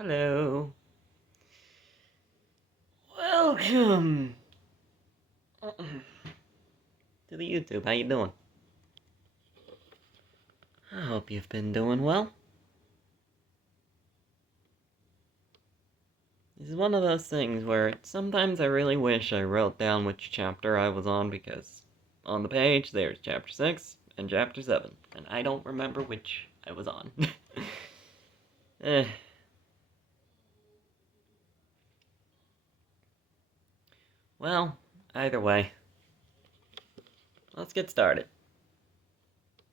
Hello. Welcome to the YouTube. How you doing? I hope you've been doing well. This is one of those things where sometimes I really wish I wrote down which chapter I was on, because on the page there's chapter 6 and chapter 7, and I don't remember which I was on. Well, either way, let's get started.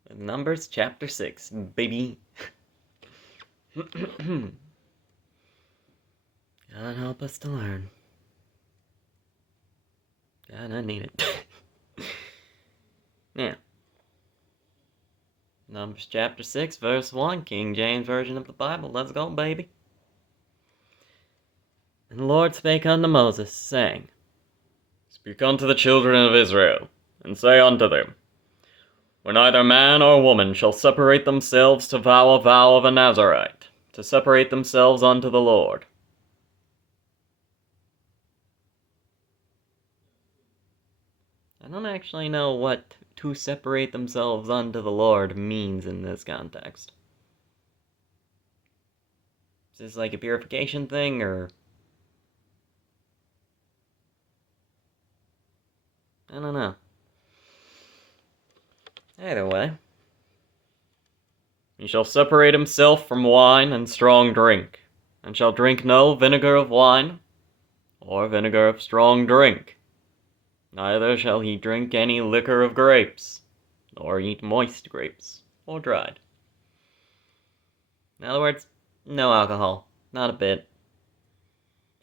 With Numbers chapter 6, baby. God help us to learn. God, I need it. Now, Numbers chapter 6, verse 1, King James Version of the Bible. Let's go, baby. And the Lord spake unto Moses, saying, Speak unto the children of Israel, and say unto them, When either man or woman shall separate themselves to vow a vow of a Nazarite, to separate themselves unto the Lord. I don't actually know what to separate themselves unto the Lord means in this context. Is this like a purification thing, or... I don't know. Either way. He shall separate himself from wine and strong drink, and shall drink no vinegar of wine, or vinegar of strong drink. Neither shall he drink any liquor of grapes, nor eat moist grapes, or dried. In other words, no alcohol, not a bit.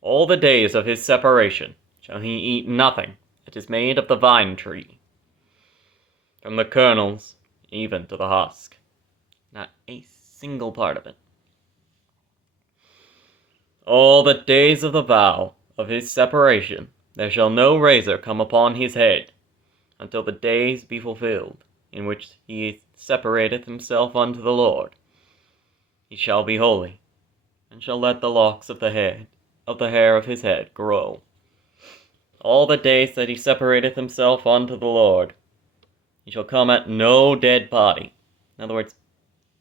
All the days of his separation shall he eat nothing that is made of the vine tree, from the kernels even to the husk, not a single part of it. All the days of the vow of his separation there shall no razor come upon his head, until the days be fulfilled, in which he separateth himself unto the Lord. He shall be holy, and shall let the locks of the hair of his head grow. All the days that he separateth himself unto the Lord, he shall come at no dead body. In other words,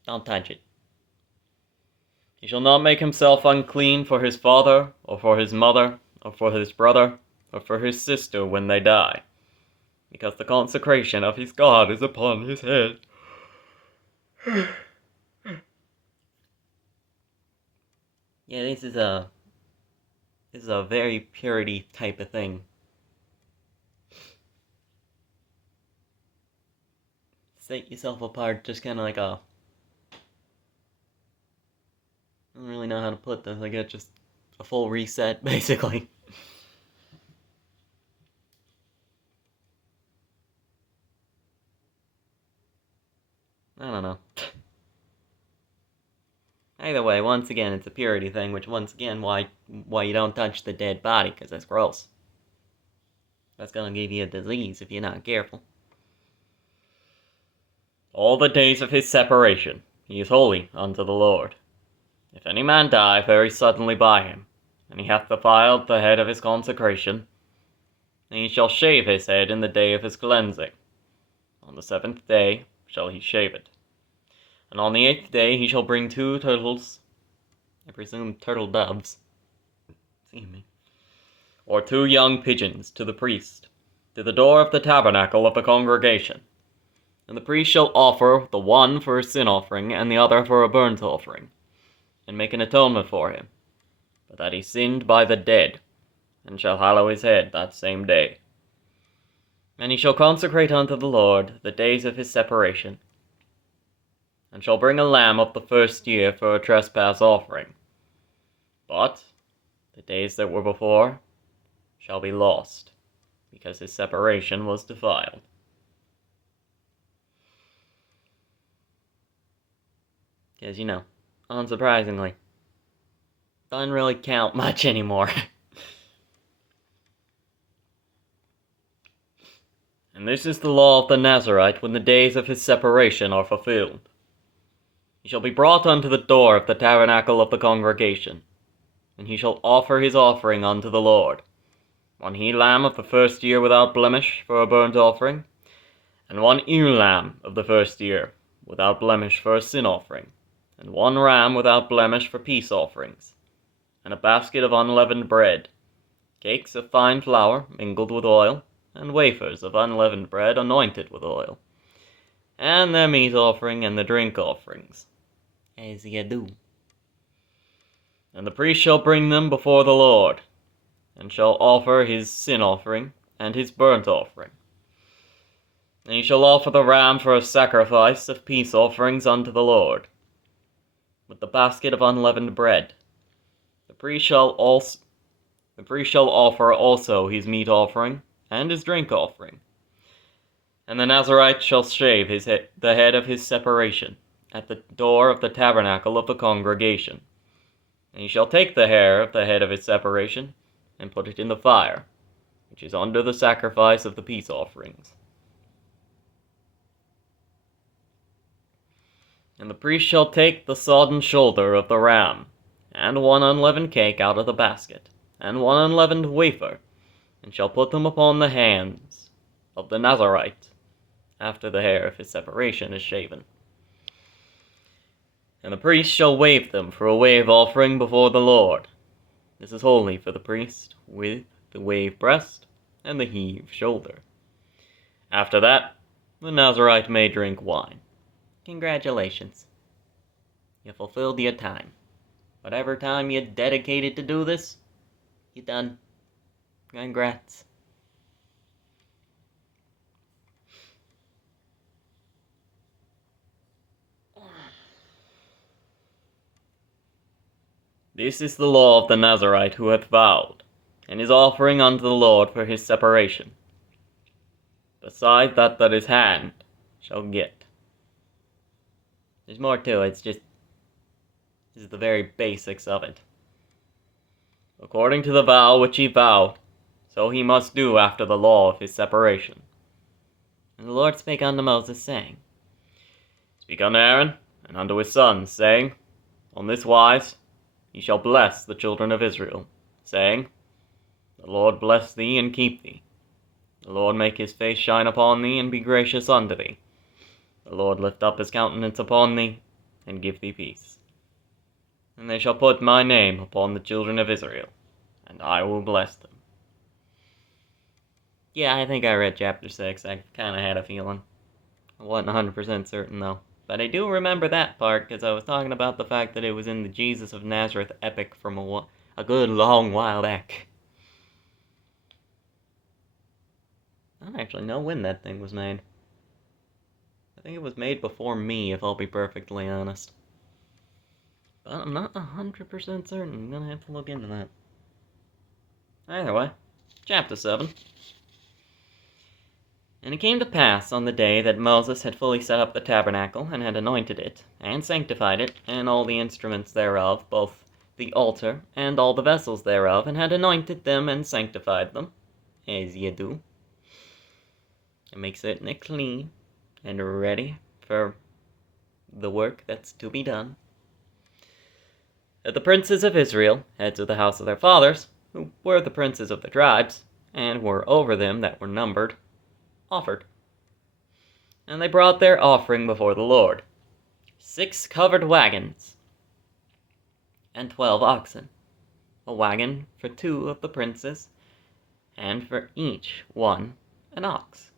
don't touch it. He shall not make himself unclean for his father, or for his mother, or for his brother, or for his sister when they die, because the consecration of his God is upon his head. Yeah, this is a very purity type of thing. Set yourself apart, just kind of like a... I don't really know how to put this. I get just a full reset, basically. I don't know. Either way, once again, it's a purity thing, which once again, why you don't touch the dead body, because that's gross. That's gonna give you a disease if you're not careful. All the days of his separation he is holy unto the Lord. If any man die very suddenly by him, and he hath defiled the head of his consecration, then he shall shave his head in the day of his cleansing. On the 7th day shall he shave it. And on the 8th day he shall bring 2 turtles, I presume turtle doves, or 2 young pigeons to the priest, to the door of the tabernacle of the congregation. And the priest shall offer the one for a sin offering, and the other for a burnt offering, and make an atonement for him, for that he sinned by the dead, and shall hallow his head that same day. And he shall consecrate unto the Lord the days of his separation, and shall bring a lamb of the first year for a trespass offering. But the days that were before shall be lost, because his separation was defiled. Because, unsurprisingly, doesn't really count much anymore. And this is the law of the Nazarite when the days of his separation are fulfilled. He shall be brought unto the door of the tabernacle of the congregation, and he shall offer his offering unto the Lord, 1 he-lamb of the first year without blemish for a burnt offering, and 1 ewe-lamb of the first year without blemish for a sin offering, and 1 ram without blemish for peace offerings, and a basket of unleavened bread, cakes of fine flour mingled with oil, and wafers of unleavened bread anointed with oil, and their meat offering and the drink offerings, as ye do. And the priest shall bring them before the Lord, and shall offer his sin offering and his burnt offering. And he shall offer the ram for a sacrifice of peace offerings unto the Lord, with the basket of unleavened bread. The priest shall offer also his meat offering and his drink offering. And the Nazarite shall shave the head of his separation at the door of the tabernacle of the congregation. And he shall take the hair of the head of his separation, and put it in the fire, which is under the sacrifice of the peace offerings. And the priest shall take the sodden shoulder of the ram, and 1 unleavened cake out of the basket, and 1 unleavened wafer, and shall put them upon the hands of the Nazarite, after the hair of his separation is shaven. And the priest shall wave them for a wave offering before the Lord. This is holy for the priest, with the wave breast and the heave shoulder. After that, the Nazarite may drink wine. Congratulations. You fulfilled your time. Whatever time you dedicated to do this, you done. Congrats. This is the law of the Nazarite who hath vowed, and is offering unto the Lord for his separation. Beside that his hand shall get. There's more to it, this is the very basics of it. According to the vow which he vowed, so he must do after the law of his separation. And the Lord spake unto Moses, saying, Speak unto Aaron, and unto his sons, saying, On this wise ye shall bless the children of Israel, saying, The Lord bless thee and keep thee. The Lord make his face shine upon thee, and be gracious unto thee. The Lord lift up his countenance upon thee, and give thee peace. And they shall put my name upon the children of Israel, and I will bless them. Yeah, I think I read chapter 6. I kind of had a feeling. I wasn't 100% certain, though. But I do remember that part, because I was talking about the fact that it was in the Jesus of Nazareth epic from a good long while back. I don't actually know when that thing was made. I think it was made before me, if I'll be perfectly honest. But I'm not 100% certain. I'm gonna have to look into that. Either way, chapter 7. And it came to pass on the day that Moses had fully set up the tabernacle, and had anointed it, and sanctified it, and all the instruments thereof, both the altar, and all the vessels thereof, and had anointed them, and sanctified them, as ye do, and make certain they're clean, and ready for the work that's to be done. That the princes of Israel, heads of the house of their fathers, who were the princes of the tribes, and were over them that were numbered, offered. And they brought their offering before the Lord, 6 covered wagons, and 12 oxen, a wagon for 2 of the princes, and for each one an ox.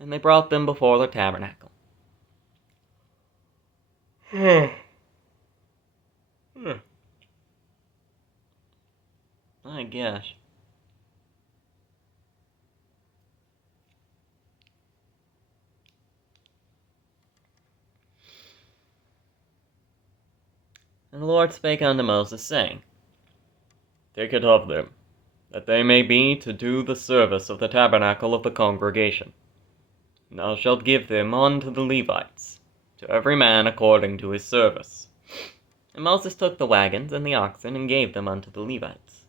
And they brought them before the tabernacle. My gosh. And the Lord spake unto Moses, saying, Take it of them, that they may be to do the service of the tabernacle of the congregation. And thou shalt give them unto the Levites, to every man according to his service. And Moses took the wagons and the oxen, and gave them unto the Levites.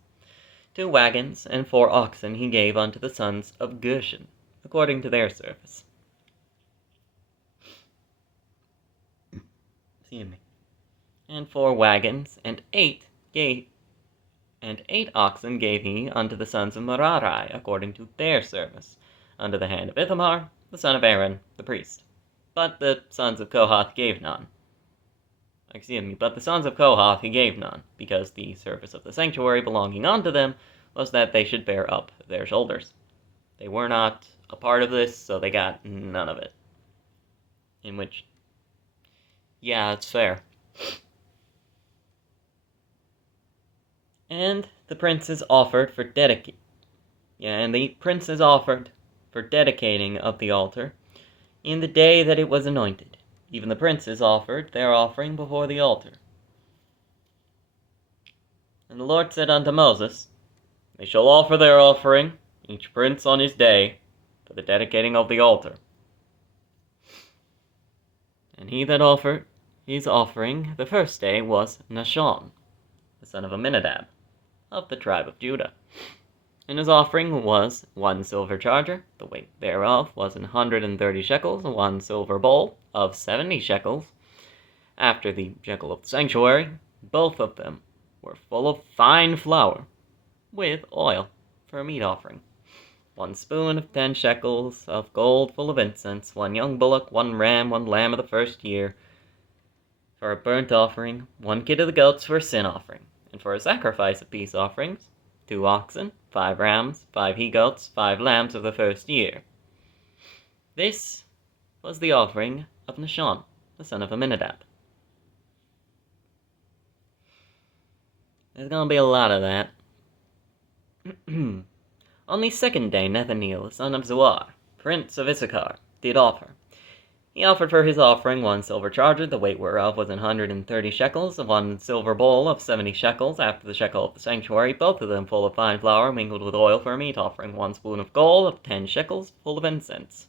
2 wagons and 4 oxen he gave unto the sons of Gershon, according to their service. Excuse me. And 4 wagons and 8 gave And 8 oxen gave he unto the sons of Merari, according to their service, under the hand of Ithamar, the son of Aaron, the priest. But the sons of Kohath gave none. But the sons of Kohath he gave none, because the service of the sanctuary belonging unto them was that they should bear up their shoulders. They were not a part of this, so they got none of it. In which, yeah, it's fair. And the princes offered for dedicating of the altar in the day that it was anointed. Even the princes offered their offering before the altar. And the Lord said unto Moses, They shall offer their offering, each prince on his day, for the dedicating of the altar. And he that offered his offering the first day was Nahshon, the son of Amminadab, of the tribe of Judah. And his offering was 1 silver charger, the weight thereof was 130 shekels, 1 silver bowl of 70 shekels, after the shekel of the sanctuary. Both of them were full of fine flour, with oil for a meat offering. 1 spoon of 10 shekels of gold full of incense, 1 young bullock, 1 ram, 1 lamb of the first year, for a burnt offering, 1 kid of the goats for a sin offering, and for a sacrifice of peace offerings, 2 oxen, 5 rams, 5 he-goats, 5 lambs of the first year. This was the offering of Nahshon, the son of Amminadab. There's going to be a lot of that. On the second day, Nethaneel, the son of Zuar, prince of Issachar, did offer. He offered for his offering 1 silver charger, the weight whereof was 130 shekels, 1 silver bowl of 70 shekels, after the shekel of the sanctuary, both of them full of fine flour, mingled with oil for a meat offering, 1 spoon of gold of 10 shekels, full of incense.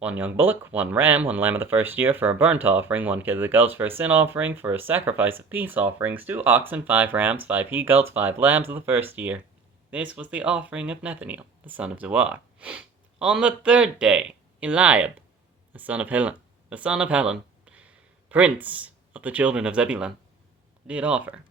1 young bullock, 1 ram, 1 lamb of the first year for a burnt offering, 1 kid of the goats for a sin offering, for a sacrifice of peace offerings, 2 oxen, 5 rams, 5 he-goats, 5 lambs of the first year. This was the offering of Nethaneel, the son of Zuar. On the third day, Eliab, the son of Helon, prince of the children of Zebulun, did offer.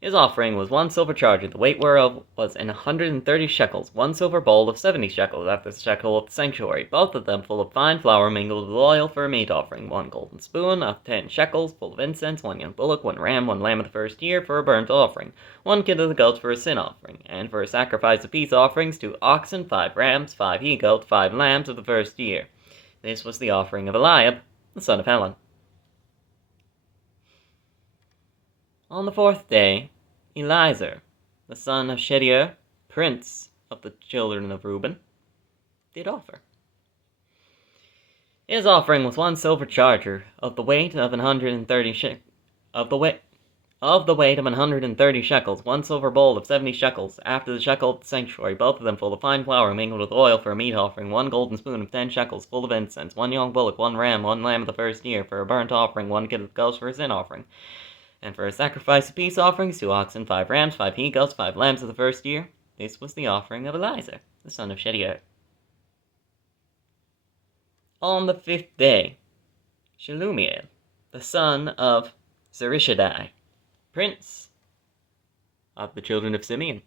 His offering was 1 silver charger, the weight whereof was 130 shekels, 1 silver bowl of 70 shekels, after the shekel of the sanctuary, both of them full of fine flour mingled with oil for a meat offering, 1 golden spoon of 10 shekels, full of incense, 1 young bullock, 1 ram, 1 lamb of the first year for a burnt offering, 1 kid of the goats for a sin offering, and for a sacrifice of peace offerings, 2 oxen, 5 rams, 5 he-goats, 5 lambs of the first year. This was the offering of Eliab, the son of Helon. On the fourth day, Eliezer, the son of Shedeur, prince of the children of Reuben, did offer. His offering was 1 silver charger, of the weight of 130 shekels, 1 silver bowl of 70 shekels, after the shekel of the sanctuary, both of them full of fine flour mingled with oil for a meat offering, 1 golden spoon of 10 shekels, full of incense, 1 young bullock, 1 ram, 1 lamb of the first year for a burnt offering, 1 kid of the goats for a sin offering. And for a sacrifice of peace offerings, 2 oxen, 5 rams, 5 he-goats, 5 lambs of the first year. This was the offering of Eliezer, the son of Shedeur. On the 5th day, Shelumiel, the son of Zurishaddai, prince of the children of Simeon,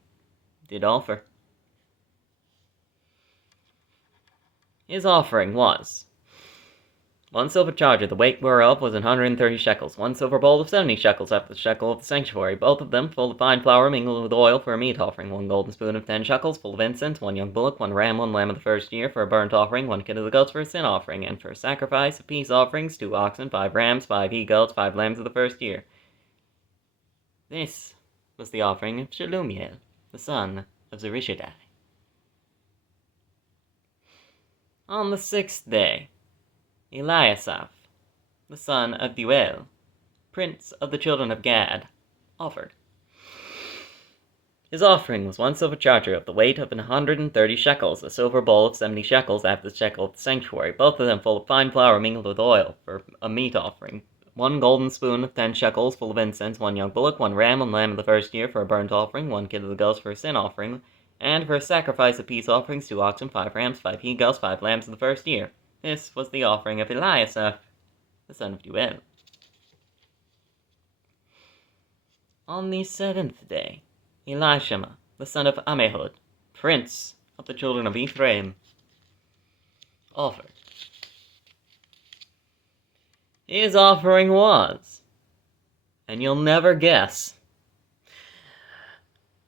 did offer. His offering was 1 silver charger, the weight whereof was 130 shekels, 1 silver bowl of 70 shekels, after the shekel of the sanctuary, both of them full of fine flour mingled with oil for a meat offering, 1 golden spoon of 10 shekels, full of incense, 1 young bullock, 1 ram, 1 lamb of the first year for a burnt offering, 1 kid of the goats for a sin offering, and for a sacrifice of peace offerings, 2 oxen, 5 rams, 5 he-goats, 5 lambs of the first year. This was the offering of Shelumiel, the son of Zurishaddai. On the 6th day, Eliasaph, the son of Deuel, prince of the children of Gad, offered. His offering was 1 silver charger of the weight of 130 shekels, a silver bowl of 70 shekels after the shekel of the sanctuary, both of them full of fine flour mingled with oil for a meat offering, 1 golden spoon of 10 shekels full of incense, 1 young bullock, 1 ram, 1 lamb of the first year for a burnt offering, 1 kid of the goats for a sin offering, and for a sacrifice of peace offerings, 2 oxen, 5 rams, 5 he-goats, 5 lambs of the first year. This was the offering of Eliasaph, the son of Deuel. On the 7th day, Elishama, the son of Ammihud, prince of the children of Ephraim, offered. His offering was, and you'll never guess,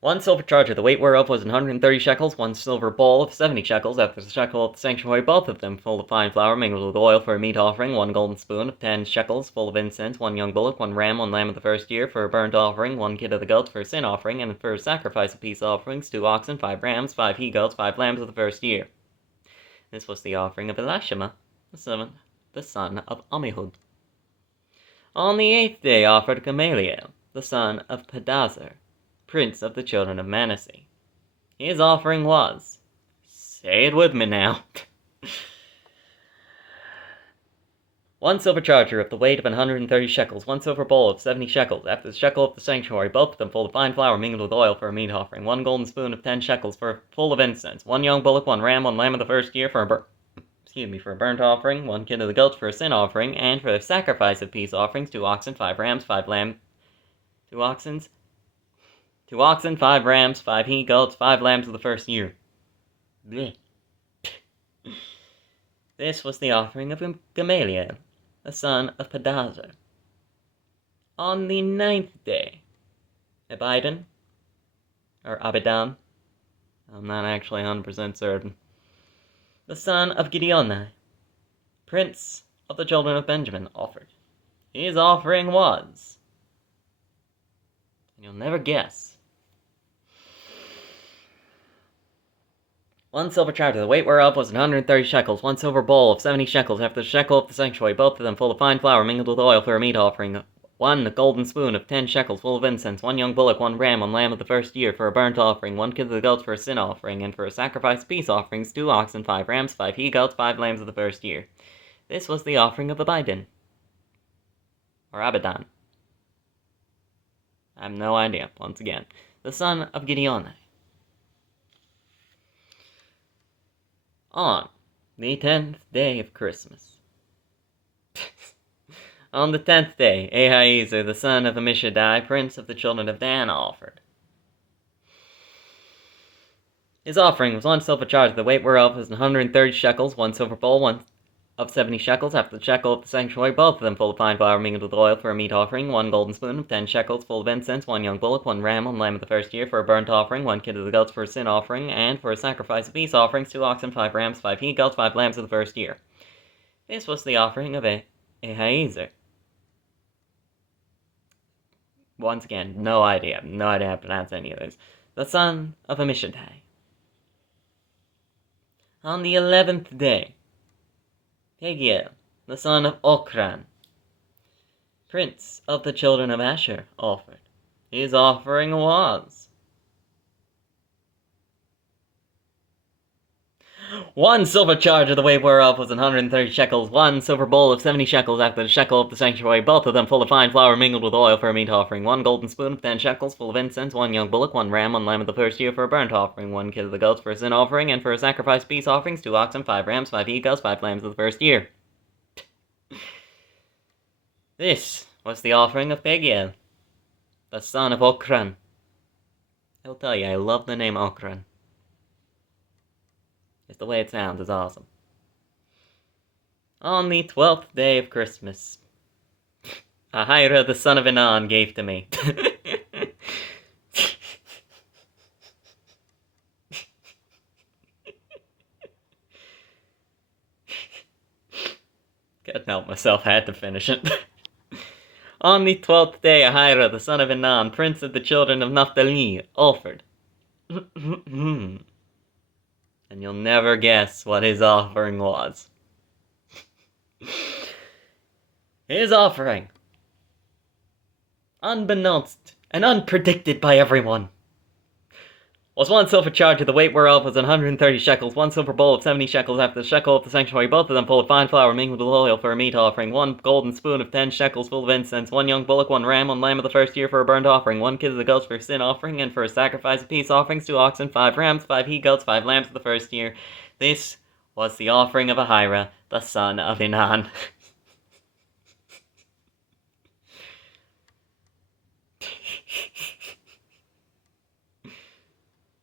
1 silver charger, the weight whereof was 130 shekels, 1 silver bowl of 70 shekels, after the shekel of the sanctuary, both of them full of fine flour mingled with oil for a meat offering, 1 golden spoon of 10 shekels, full of incense, 1 young bullock, 1 ram, 1 lamb of the first year for a burnt offering, 1 kid of the goats for a sin offering, and for a sacrifice of peace offerings, 2 oxen, 5 rams, 5 he-goats, 5 lambs of the first year. This was the offering of Elishama, the son of Ammihud. On the 8th day offered Gamaliel, the son of Pedazur, prince of the children of Manasseh. His offering was, say it with me now, 1 silver charger of the weight of 130 shekels, 1 silver bowl of 70 shekels, after the shekel of the sanctuary, both of them full of fine flour mingled with oil for a meat offering, 1 golden spoon of 10 shekels full of incense, 1 young bullock, 1 ram, 1 lamb of the first year for a burnt offering, 1 kid of the goats for a sin offering, and for the sacrifice of peace offerings, 2 oxen, 5 rams, 5 lambs, 2 oxen, 5 rams, 5 he-goats, 5 lambs of the first year. Blech. This was the offering of Gamaliel, the son of Pedazur. On the 9th day, Abidan, I'm not actually 100% certain, the son of Gideoni, prince of the children of Benjamin, offered. His offering was, and you'll never guess, 1 silver charger, the weight whereof was 130 shekels, 1 silver bowl of 70 shekels, after the shekel of the sanctuary, both of them full of fine flour mingled with oil for a meat offering, 1 golden spoon of 10 shekels full of incense, 1 young bullock, 1 ram, 1 lamb of the first year for a burnt offering, 1 kid of the goats for a sin offering, and for a sacrifice of peace offerings, 2 oxen, 5 rams, 5 he-goats, 5 lambs of the first year. This was the offering of Abidan, or Abidan. I have no idea, once again. The son of Gideoni. On the 10th day of Christmas. On the 10th day, Ahiezer, the son of Ammishaddai, prince of the children of Dan, offered. His offering was 1 silver charger, the weight whereof was 130 shekels, 1 silver bowl, 1 of 70 shekels, after the shekel of the sanctuary, both of them full of fine flour mingled with oil for a meat offering, 1 golden spoon of 10 shekels full of incense, 1 young bullock, 1 ram, 1 lamb of the first year for a burnt offering, 1 kid of the goats for a sin offering, and for a sacrifice of peace offerings, 2 oxen, 5 rams, 5 he-goats, 5 lambs of the first year. This was the offering of Ahiezer. Once again, no idea how to pronounce any of those. The son of Ammishaddai. On the 11th day, Pagiel, the son of Ochran, prince of the children of Asher, offered. His offering was 1 silver charger, the weight whereof was 130 shekels, 1 silver bowl of 70 shekels, after the shekel of the sanctuary, both of them full of fine flour mingled with oil for a meat offering, 1 golden spoon of 10 shekels full of incense, 1 young bullock, 1 ram, 1 lamb of the first year for a burnt offering, 1 kid of the goats for a sin offering, and for a sacrifice of peace offerings, 2 oxen, 5 rams, 5 he-goats, 5 lambs of the first year. This was the offering of Pagiel, the son of Ochran. I'll tell you, I love the name Ochran. Just the way it sounds is awesome. On the 12th day of Christmas, Ahira, the son of Enan, gave to me. Couldn't help myself, had to finish it. On the 12th day, Ahira, the son of Enan, prince of the children of Naphtali, offered. And you'll never guess what his offering was. His offering, unbeknownst and unpredicted by everyone, was 1 silver charger, the weight whereof was 130 shekels, 1 silver bowl of 70 shekels, after the shekel of the sanctuary, both of them full of fine flour mingled with oil for a meat offering, 1 golden spoon of 10 shekels full of incense, 1 young bullock, 1 ram, 1 lamb of the first year for a burnt offering, 1 kid of the goats for a sin offering, and for a sacrifice of peace offerings, 2 oxen, 5 rams, 5 he-goats, 5 lambs of the first year. This was the offering of Ahira, the son of Enan.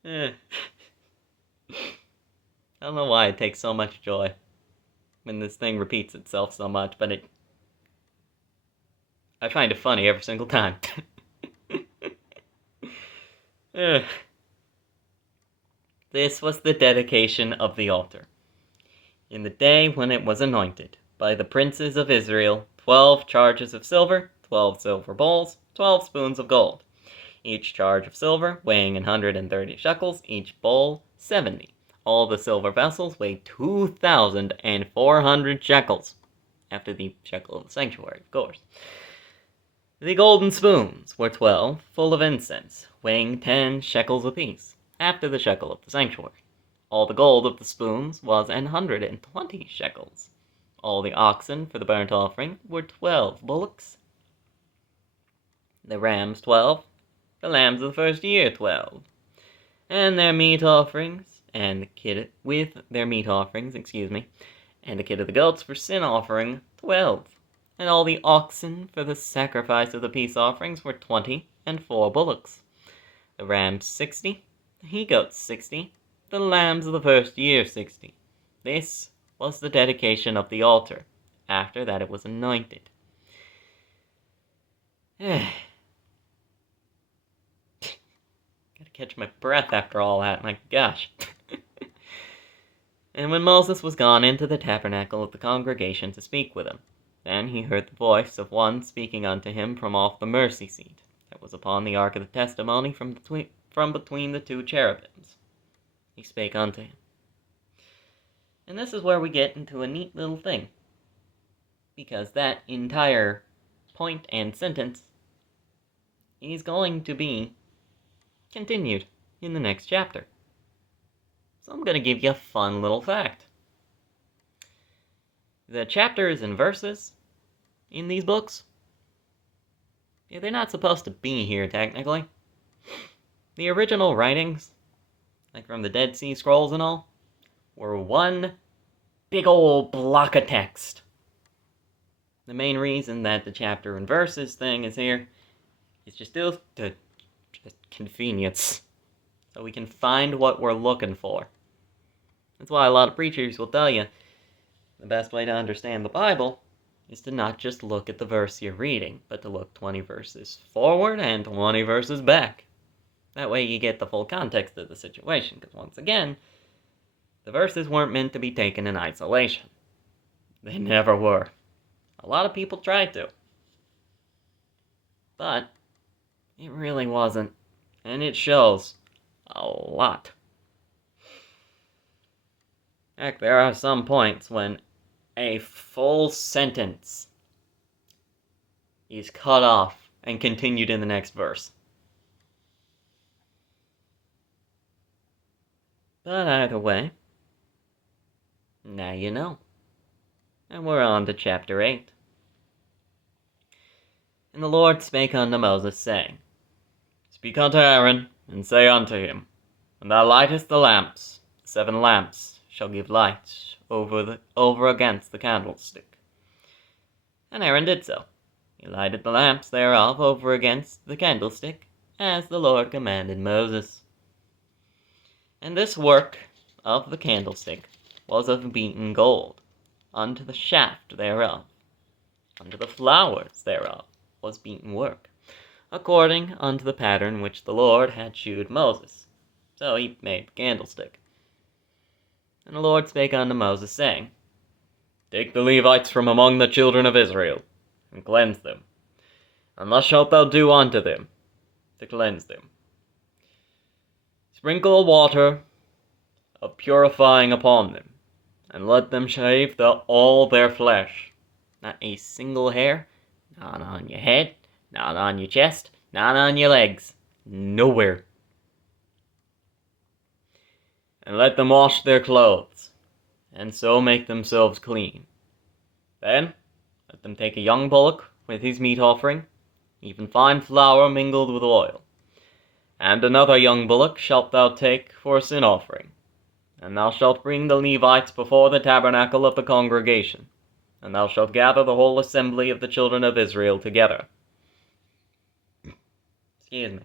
Eh. I don't know why it takes so much joy when this thing repeats itself so much, but I find it funny every single time. This was the dedication of the altar. In the day when it was anointed, by the princes of Israel, 12 charges of silver, 12 silver bowls, 12 spoons of gold. Each charge of silver weighing 130 shekels, each bowl 70. All the silver vessels weighed 2,400 shekels, after the shekel of the sanctuary, of course. The golden spoons were 12, full of incense, weighing 10 shekels apiece, after the shekel of the sanctuary. All the gold of the spoons was 120 shekels. All the oxen for the burnt offering were 12 bullocks. The rams 12, the lambs of the first year 12. And their meat offerings, and the kid with their meat offerings, and the kid of the goats for sin offering 12. And all the oxen for the sacrifice of the peace offerings were 20, and 4 bullocks. The rams 60, the he-goats 60, the lambs of the first year 60. This was the dedication of the altar, after that it was anointed. Gotta catch my breath after all that, my gosh. And when Moses was gone into the tabernacle of the congregation to speak with him, then he heard the voice of one speaking unto him from off the mercy seat that was upon the ark of the testimony from between the 2 cherubims. He spake unto him. And this is where we get into a neat little thing, because that entire point and sentence is going to be continued in the next chapter. So I'm going to give you a fun little fact. The chapters and verses in these books, they're not supposed to be here technically. The original writings, like from the Dead Sea Scrolls and all, were one big old block of text. The main reason that the chapter and verses thing is here is just to convenience, so we can find what we're looking for. That's why a lot of preachers will tell you the best way to understand the Bible is to not just look at the verse you're reading, but to look 20 verses forward and 20 verses back. That way you get the full context of the situation, because once again, the verses weren't meant to be taken in isolation. They never were. A lot of people tried to. But it really wasn't, and it shows a lot. Heck, there are some points when a full sentence is cut off and continued in the next verse. But either way, now you know. And we're on to chapter 8. And the Lord spake unto Moses, saying, Speak unto Aaron, and say unto him, When thou lightest the lamps, the 7 lamps shall give light over against the candlestick. And Aaron did so. He lighted the lamps thereof over against the candlestick, as the Lord commanded Moses. And this work of the candlestick was of beaten gold, unto the shaft thereof. Unto the flowers thereof was beaten work, according unto the pattern which the Lord had shewed Moses. So he made the candlestick. And the Lord spake unto Moses, saying, Take the Levites from among the children of Israel, and cleanse them. And thus shalt thou do unto them, to cleanse them. Sprinkle water of purifying upon them, and let them shave all their flesh, not a single hair, not on your head, not on your chest, not on your legs, nowhere. And let them wash their clothes, and so make themselves clean. Then let them take a young bullock with his meat offering, even fine flour mingled with oil. And another young bullock shalt thou take for a sin offering. And thou shalt bring the Levites before the tabernacle of the congregation, and thou shalt gather the whole assembly of the children of Israel together. Excuse me.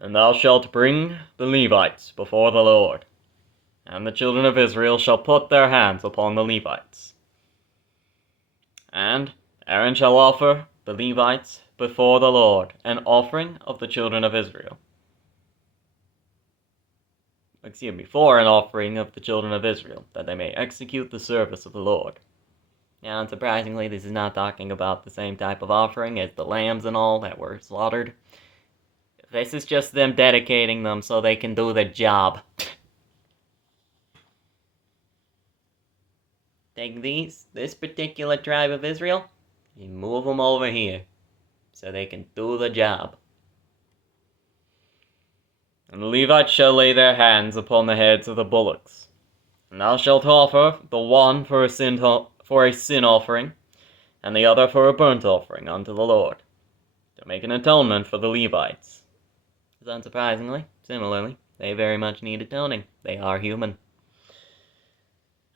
And thou shalt bring the Levites before the Lord, and the children of Israel shall put their hands upon the Levites. And Aaron shall offer the Levites before the Lord an offering of the children of Israel. For an offering of the children of Israel, that they may execute the service of the Lord. Now, unsurprisingly, this is not talking about the same type of offering as the lambs and all that were slaughtered. This is just them dedicating them so they can do the job. Take this particular tribe of Israel, and move them over here, so they can do the job. And the Levites shall lay their hands upon the heads of the bullocks, and thou shalt offer the one for a sin offering, and the other for a burnt offering unto the Lord, to make an atonement for the Levites. Because unsurprisingly, similarly, they very much need atoning. They are human.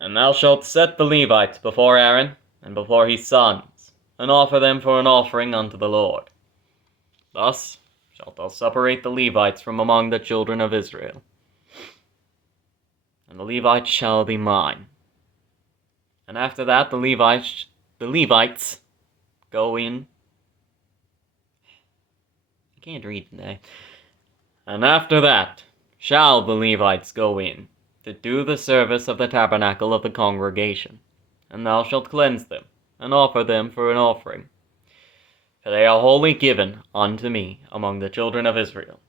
And thou shalt set the Levites before Aaron and before his sons, and offer them for an offering unto the Lord. Thus shalt thou separate the Levites from among the children of Israel. And the Levites shall be mine. And after that the Levites go in. I can't read today. And after that shall the Levites go in, to do the service of the tabernacle of the congregation. And thou shalt cleanse them, and offer them for an offering. For they are wholly given unto me among the children of Israel,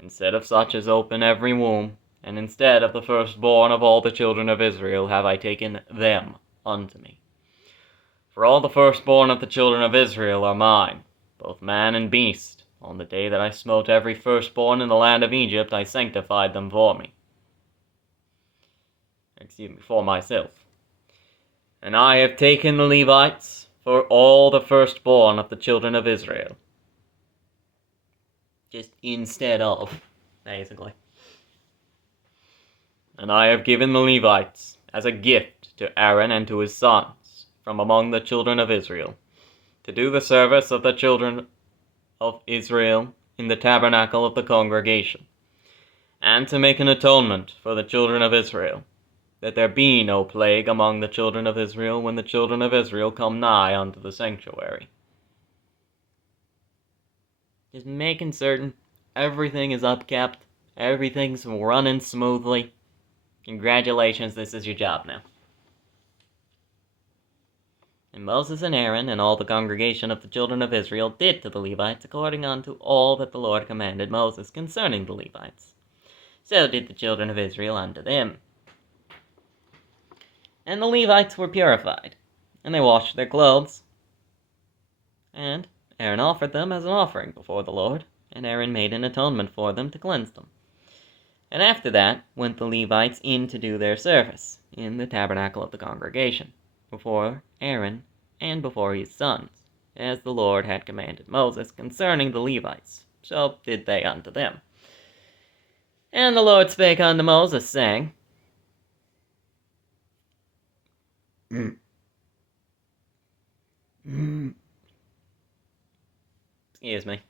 instead of such as open every womb, and instead of the firstborn of all the children of Israel have I taken them unto me. For all the firstborn of the children of Israel are mine, both man and beast. On the day that I smote every firstborn in the land of Egypt, I sanctified them for me. For myself. And I have taken the Levites for all the firstborn of the children of Israel. Just instead of, basically. And I have given the Levites as a gift to Aaron and to his sons from among the children of Israel, to do the service of the children of Israel in the tabernacle of the congregation, and to make an atonement for the children of Israel, that there be no plague among the children of Israel when the children of Israel come nigh unto the sanctuary. Just making certain everything is upkept, everything's running smoothly. Congratulations, this is your job now. And Moses and Aaron and all the congregation of the children of Israel did to the Levites according unto all that the Lord commanded Moses concerning the Levites. So did the children of Israel unto them. And the Levites were purified, and they washed their clothes. And Aaron offered them as an offering before the Lord, and Aaron made an atonement for them to cleanse them. And after that went the Levites in to do their service in the tabernacle of the congregation, before Aaron and before his sons, as the Lord had commanded Moses concerning the Levites. So did they unto them. And the Lord spake unto Moses, saying, Excuse me.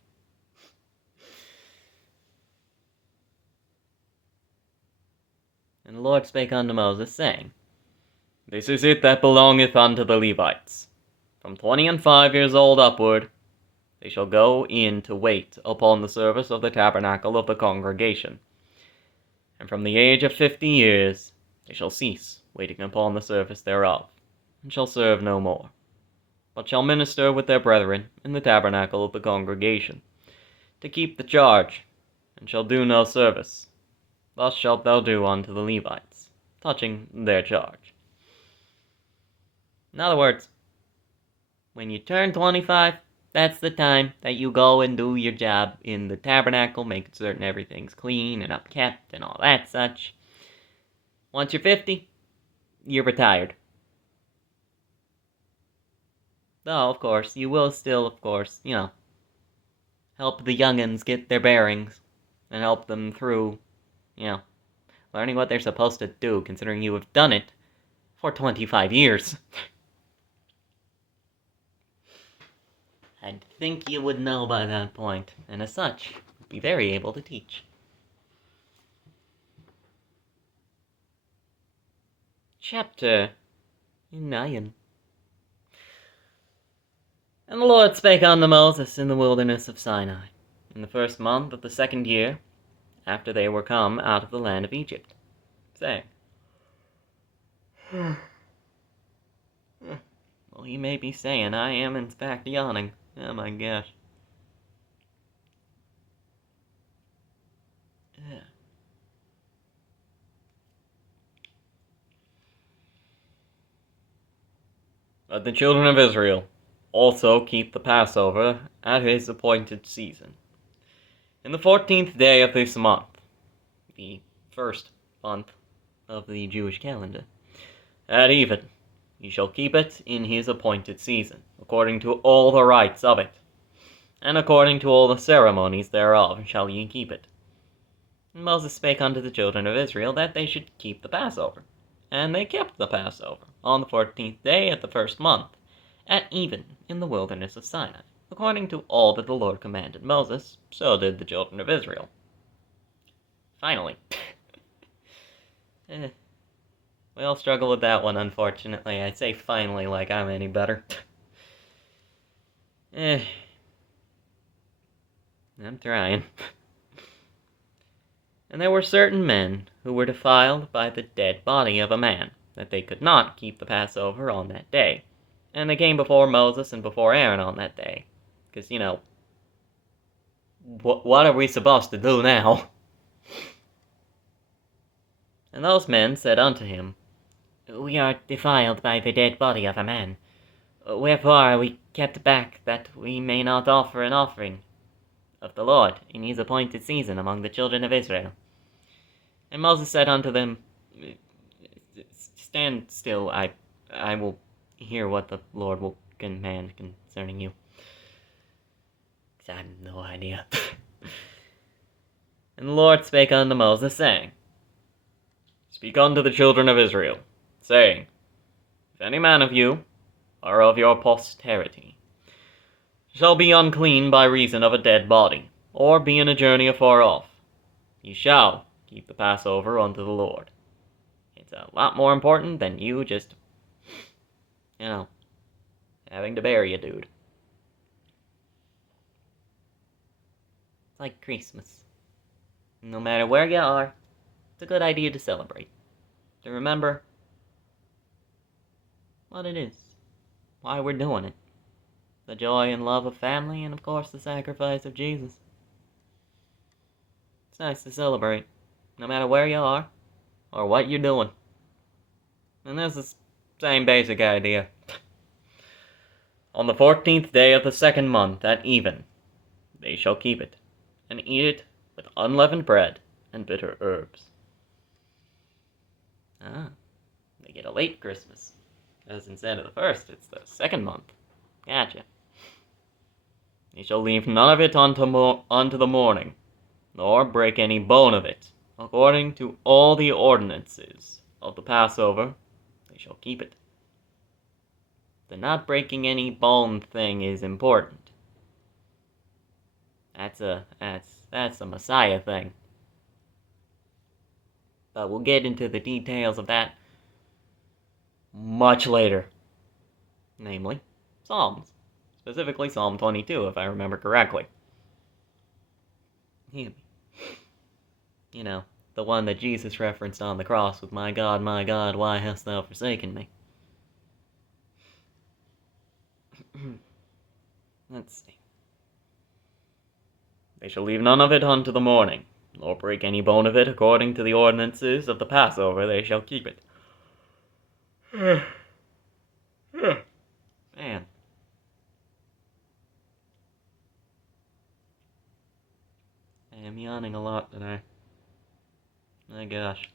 And the Lord spake unto Moses, saying, This is it that belongeth unto the Levites. From 25 years old upward, they shall go in to wait upon the service of the tabernacle of the congregation. And from the age of 50 years, they shall cease waiting upon the service thereof, and shall serve no more, but shall minister with their brethren in the tabernacle of the congregation, to keep the charge, and shall do no service. Thus shalt thou do unto the Levites, touching their charge. In other words, when you turn 25, that's the time that you go and do your job in the tabernacle, making certain everything's clean and upkept and all that such. Once you're 50, you're retired. Though, of course, you will still, help the young'uns get their bearings and help them through, learning what they're supposed to do, considering you have done it for 25 years. I'd think you would know by that point, and as such, be very able to teach. Chapter 9. And the Lord spake unto Moses in the wilderness of Sinai, in the first month of the 2nd year, after they were come out of the land of Egypt, saying, Well, you may be saying, I am in fact yawning. Oh my gosh. But the children of Israel also keep the Passover at his appointed season. In the 14th day of this month, the first month of the Jewish calendar, at even, ye shall keep it in his appointed season, according to all the rites of it, and according to all the ceremonies thereof shall ye keep it. And Moses spake unto the children of Israel that they should keep the Passover. And they kept the Passover on the 14th day of the first month, at even in the wilderness of Sinai. According to all that the Lord commanded Moses, so did the children of Israel. Finally. We all struggle with that one, unfortunately. I say finally like I'm any better. I'm trying. And there were certain men who were defiled by the dead body of a man, that they could not keep the Passover on that day. And they came before Moses and before Aaron on that day. Because, what are we supposed to do now? And those men said unto him, We are defiled by the dead body of a man. Wherefore are we kept back, that we may not offer an offering of the Lord in his appointed season among the children of Israel. And Moses said unto them, Stand still, I will hear what the Lord will command concerning you. I have no idea. And the Lord spake unto Moses, saying, Speak unto the children of Israel, saying, If any man of you, or of your posterity, shall be unclean by reason of a dead body, or be in a journey afar off, ye shall keep the Passover unto the Lord. It's a lot more important than you just, having to bury a dude. It's like Christmas. No matter where you are, it's a good idea to celebrate. To remember what it is, why we're doing it. The joy and love of family, and of course the sacrifice of Jesus. It's nice to celebrate, no matter where you are, or what you're doing. And that's the same basic idea. On the 14th day of the 2nd month at even, they shall keep it, and eat it with unleavened bread and bitter herbs. They get a late Christmas, as instead of the first, it's the 2nd month. Gotcha. Ye shall leave none of it unto the morning, nor break any bone of it. According to all the ordinances of the Passover, they shall keep it. The not breaking any bone thing is important. That's a Messiah thing. But we'll get into the details of that much later. Namely, Psalms. Specifically Psalm 22, if I remember correctly. The one that Jesus referenced on the cross with, my God, why hast thou forsaken me? Let's see. They shall leave none of it unto the morning, nor break any bone of it. According to the ordinances of the Passover, they shall keep it. Man. I am yawning a lot today. My gosh.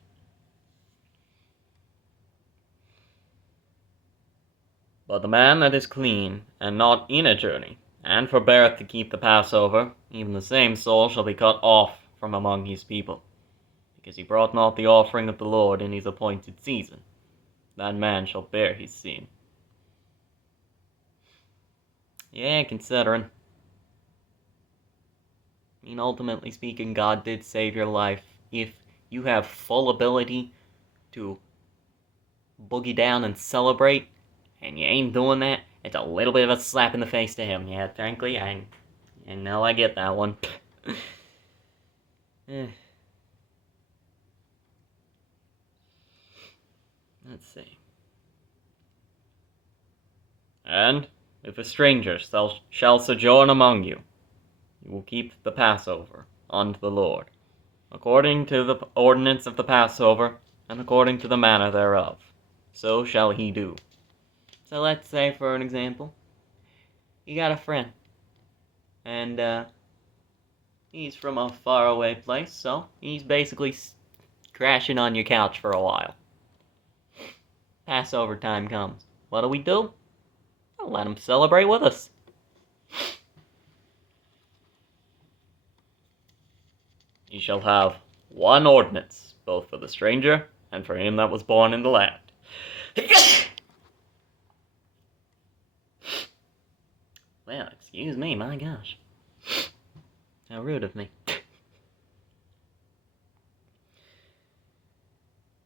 But the man that is clean, and not in a journey, and forbeareth to keep the Passover, even the same soul shall be cut off from among his people, because he brought not the offering of the Lord in his appointed season. That man shall bear his sin. Yeah, considering. I mean, ultimately speaking, God did save your life. If you have full ability to boogie down and celebrate, and you ain't doing that, it's a little bit of a slap in the face to him. Yeah, frankly, I know I get that one. Let's see. And if a stranger shall sojourn among you, you will keep the Passover unto the Lord, according to the ordinance of the Passover, and according to the manner thereof. So shall he do. So let's say, for an example, you got a friend, and he's from a faraway place, so he's basically crashing on your couch for a while. Passover time comes. What do? I'll let him celebrate with us. Ye shall have one ordinance, both for the stranger and for him that was born in the land. Well, excuse me, my gosh. How rude of me.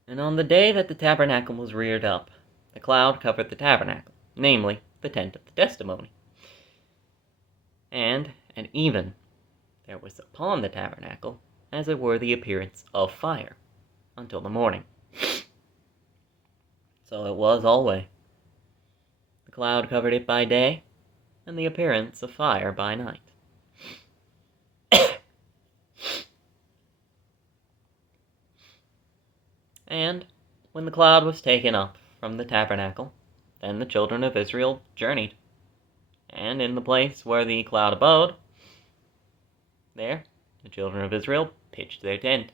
And on the day that the tabernacle was reared up, the cloud covered the tabernacle, namely, the tent of the testimony. And even there was upon the tabernacle, as it were, the appearance of fire, until the morning. So it was always. The cloud covered it by day, and the appearance of fire by night. And when the cloud was taken up from the tabernacle, then the children of Israel journeyed. And in the place where the cloud abode, there the children of Israel pitched their tent.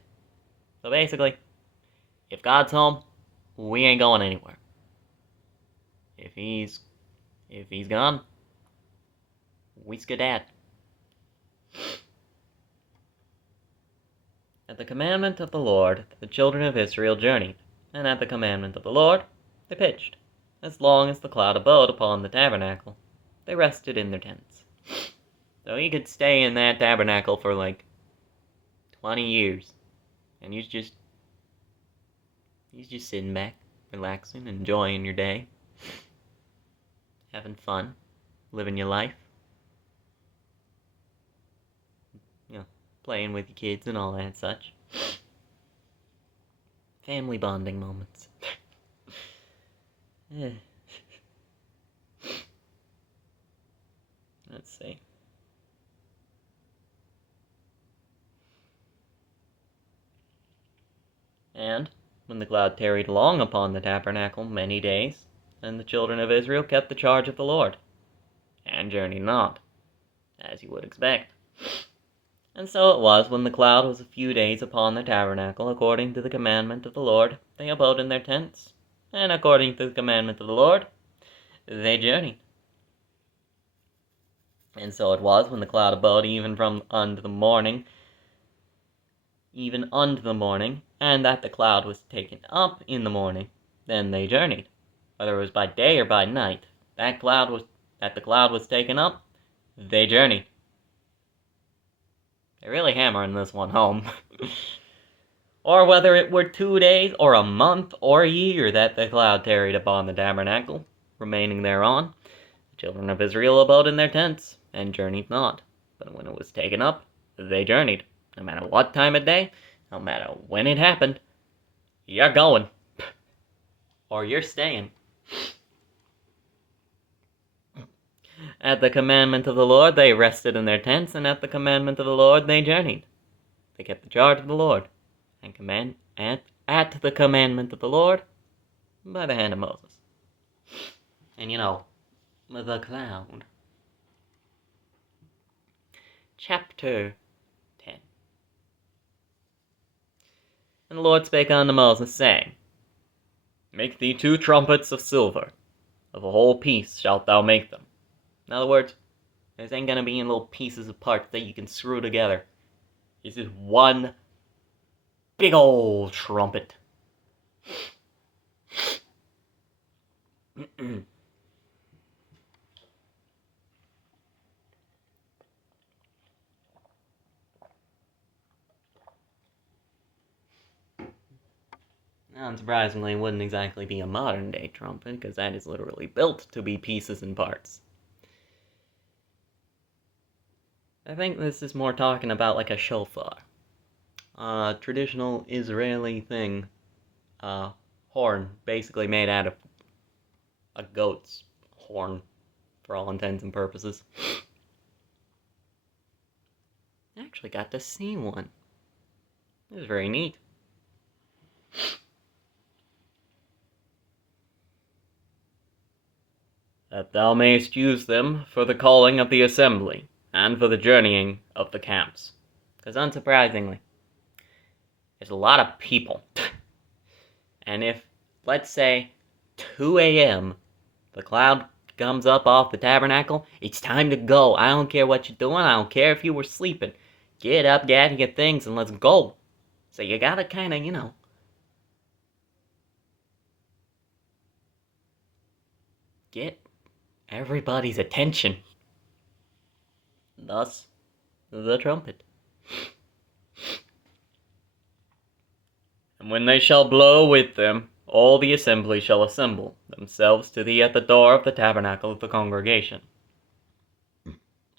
So basically, if God's home, we ain't going anywhere. If he's gone, we skedat. At the commandment of the Lord, the children of Israel journeyed, and at the commandment of the Lord, they pitched. As long as the cloud abode upon the tabernacle, they rested in their tents. So you could stay in that tabernacle for like 20 years, and he's just sitting back, relaxing, enjoying your day, having fun, living your life, playing with your kids and all that such. Family bonding moments. Let's see. And when the cloud tarried long upon the tabernacle many days, then the children of Israel kept the charge of the Lord, and journeyed not, as you would expect. And so it was, when the cloud was a few days upon the tabernacle, according to the commandment of the Lord, they abode in their tents, and according to the commandment of the Lord, they journeyed. And so it was, when the cloud abode even unto the morning, and that the cloud was taken up in the morning, then they journeyed. Whether it was by day or by night, that the cloud was taken up, they journeyed. They're really hammering this one home. Or whether it were 2 days, or a month, or a year that the cloud tarried upon the tabernacle, remaining thereon, the children of Israel abode in their tents, and journeyed not. But when it was taken up, they journeyed. No matter what time of day, no matter when it happened, you're going. Or you're staying. At the commandment of the Lord they rested in their tents, and at the commandment of the Lord they journeyed. They kept the charge of the Lord, and at the commandment of the Lord, by the hand of Moses. And the cloud. Chapter 10. And the Lord spake unto Moses, saying, Make thee 2 trumpets of silver, of a whole piece shalt thou make them. In other words, this ain't gonna be in little pieces of parts that you can screw together. This is one big old trumpet. Unsurprisingly, it wouldn't exactly be a modern-day trumpet, because that is literally built to be pieces and parts. I think this is more talking about like a shofar. A traditional Israeli thing. Horn, basically made out of a goat's horn, for all intents and purposes. I actually got to see one. It was very neat. That thou mayst use them for the calling of the assembly, and for the journeying of the camps. Because unsurprisingly, there's a lot of people. And if, let's say, 2 a.m., the cloud comes up off the tabernacle, it's time to go. I don't care what you're doing. I don't care if you were sleeping. Get up, gather your things, and let's go. So you gotta kind of, get everybody's attention. Thus, the trumpet. And when they shall blow with them, all the assembly shall assemble themselves to thee at the door of the tabernacle of the congregation.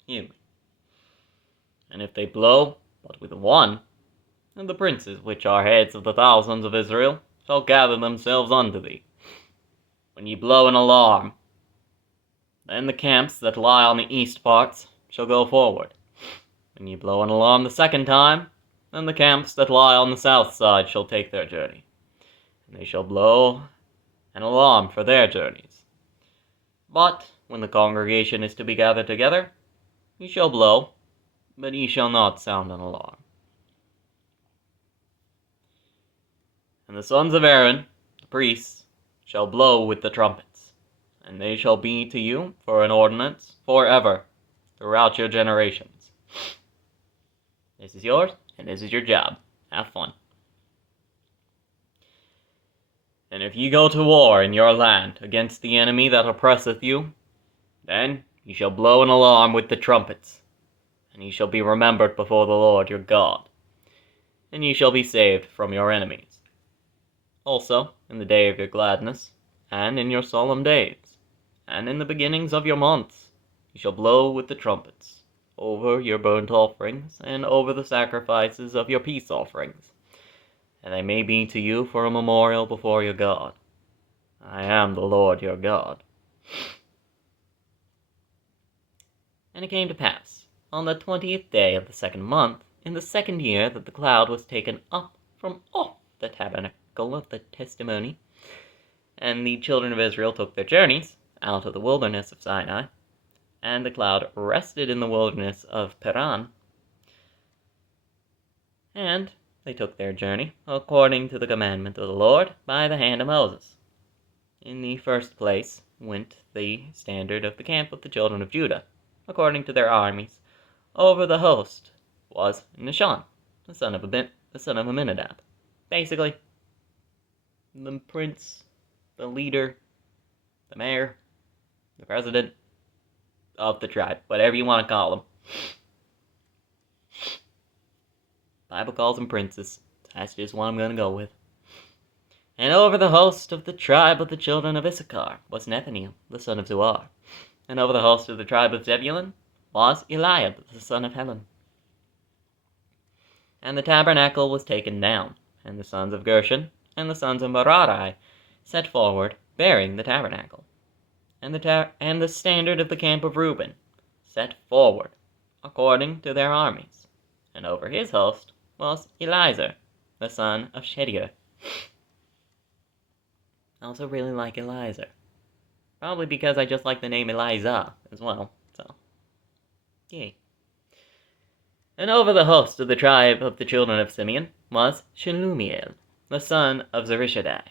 And if they blow but with one, then the princes, which are heads of the thousands of Israel, shall gather themselves unto thee. When ye blow an alarm, then the camps that lie on the east parts shall go forward. When ye blow an alarm the second time, then the camps that lie on the south side shall take their journey. And they shall blow an alarm for their journeys. But when the congregation is to be gathered together, ye shall blow, but ye shall not sound an alarm. And the sons of Aaron, the priests, shall blow with the trumpets, and they shall be to you for an ordinance forever, throughout your generations. This is yours, and this is your job. Have fun. And if ye go to war in your land against the enemy that oppresseth you, then ye shall blow an alarm with the trumpets, and ye shall be remembered before the Lord your God, and ye shall be saved from your enemies. Also, in the day of your gladness, and in your solemn days, and in the beginnings of your months, ye shall blow with the trumpets, over your burnt offerings, and over the sacrifices of your peace offerings, and they may be to you for a memorial before your God. I am the Lord your God. And it came to pass, on the 20th day of the second month, in the second year, that the cloud was taken up from off the tabernacle of the testimony, and the children of Israel took their journeys out of the wilderness of Sinai, and the cloud rested in the wilderness of Paran, and they took their journey according to the commandment of the Lord by the hand of Moses. In the first place went the standard of the camp of the children of Judah, according to their armies. Over the host was Nahshon, the son of Amminadab. Basically, the prince, the leader, the mayor, the president of the tribe, whatever you want to call them. Bible calls them princes. That's just what I'm going to go with. And over the host of the tribe of the children of Issachar was Nethaniel, the son of Zuar. And over the host of the tribe of Zebulun was Eliab, the son of Helon. And the tabernacle was taken down, and the sons of Gershon and the sons of Merari set forward, bearing the tabernacle. And the standard of the camp of Reuben set forward, according to their armies. And over his host was Eliezer, the son of Shedeur. I also really like Eliezer. Probably because I just like the name Eliza as well, so yay. And over the host of the tribe of the children of Simeon was Shelumiel, the son of Zurishaddai.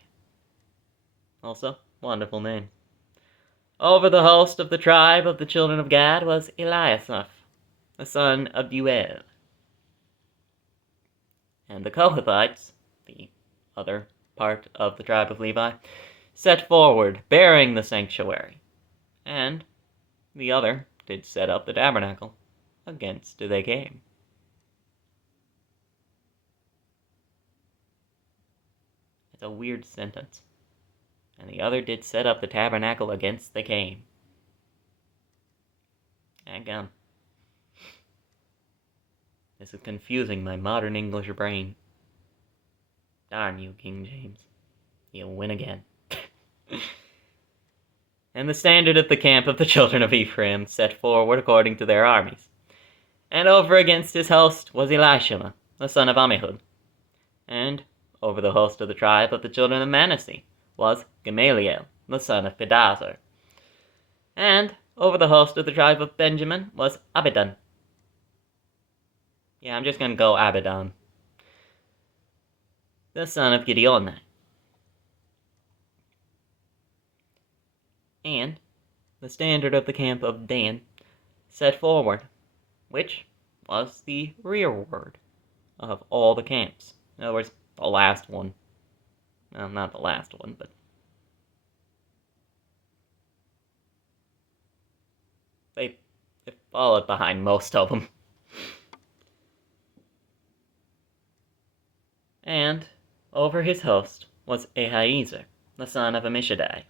Also, wonderful name. Over the host of the tribe of the children of Gad was Eliasaph, the son of Deuel. And the Kohathites, the other part of the tribe of Levi, set forward, bearing the sanctuary. And the other did set up the tabernacle, against they came. It's a weird sentence. And the other did set up the tabernacle against the came. Dadgum. This is confusing my modern English brain. Darn you, King James. You'll win again. And the standard of the camp of the children of Ephraim set forward according to their armies. And over against his host was Elishama, the son of Ammihud. And over the host of the tribe of the children of Manasseh was Gamaliel, the son of Pedazur. And over the host of the tribe of Benjamin was Abidan. Yeah, I'm just going to go Abidan, the son of Gideoni. And the standard of the camp of Dan set forward, which was the rearward of all the camps. In other words, the last one. Well, not the last one, but they followed behind most of them. And over his host was Ahiezer, the son of Ammishaddai.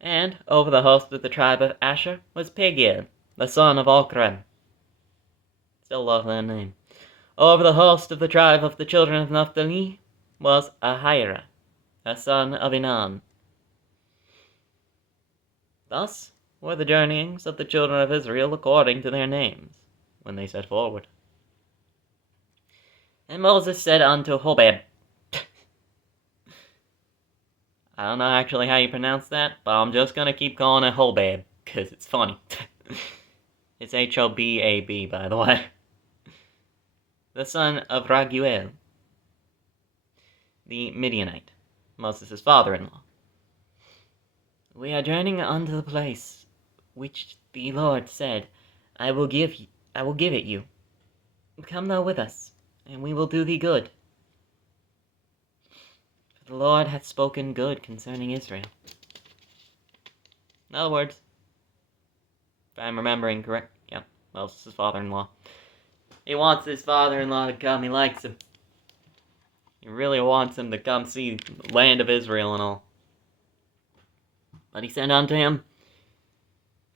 And over the host of the tribe of Asher was Pagiel, the son of Ocran. Still love that name. Over the host of the tribe of the children of Naphtali was Ahira, the son of Enan. Thus were the journeyings of the children of Israel according to their names, when they set forward. And Moses said unto Hobab, I don't know actually how you pronounce that, but I'm just going to keep calling it Hobab, because it's funny. It's Hobab, by the way. The son of Raguel, the Midianite, Moses' father-in-law. We are journeying unto the place which the Lord said, I will give it you. Come thou with us, and we will do thee good. For the Lord hath spoken good concerning Israel. In other words, if I'm remembering correct, yeah, Moses' father-in-law. He wants his father-in-law to come, he likes him. He really wants him to come see the land of Israel and all. But he said unto him,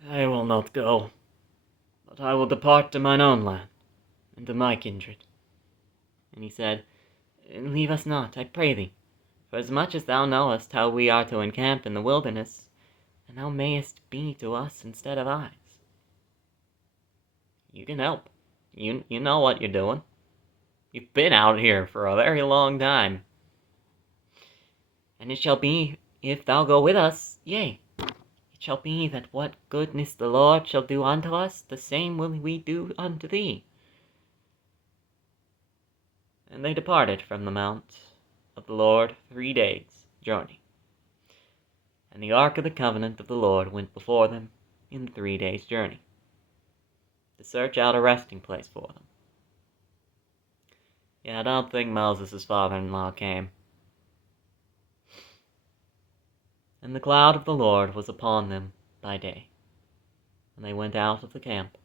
I will not go, but I will depart to mine own land, and to my kindred. And he said, Leave us not, I pray thee, for as much as thou knowest how we are to encamp in the wilderness, and thou mayest be to us instead of eyes. You can help. You know what you're doing. You've been out here for a very long time. And it shall be, if thou go with us, yea, it shall be that what goodness the Lord shall do unto us, the same will we do unto thee. And they departed from the mount of the Lord 3 days' journey. And the ark of the covenant of the Lord went before them in the 3 days' journey, to search out a resting place for them. Yeah, I don't think Moses' father-in-law came. And the cloud of the Lord was upon them by day, and they went out of the camp.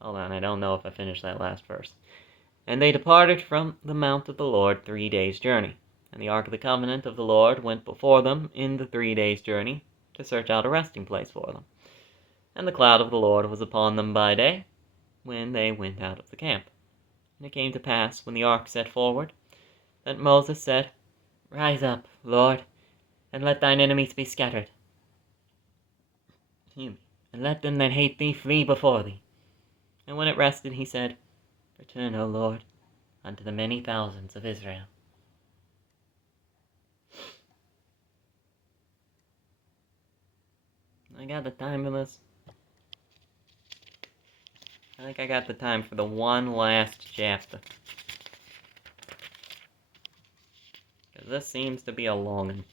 Hold on, I don't know if I finished that last verse. And they departed from the mount of the Lord 3 days' journey. And the ark of the covenant of the Lord went before them in the 3 days' journey, to search out a resting place for them. And the cloud of the Lord was upon them by day, when they went out of the camp. And it came to pass, when the ark set forward, that Moses said, Rise up, Lord, and let thine enemies be scattered. And let them that hate thee flee before thee. And when it rested, he said, Return, O Lord, unto the many thousands of Israel. I got the time for this. I think I got the time for the one last chapter. Because this seems to be a long one.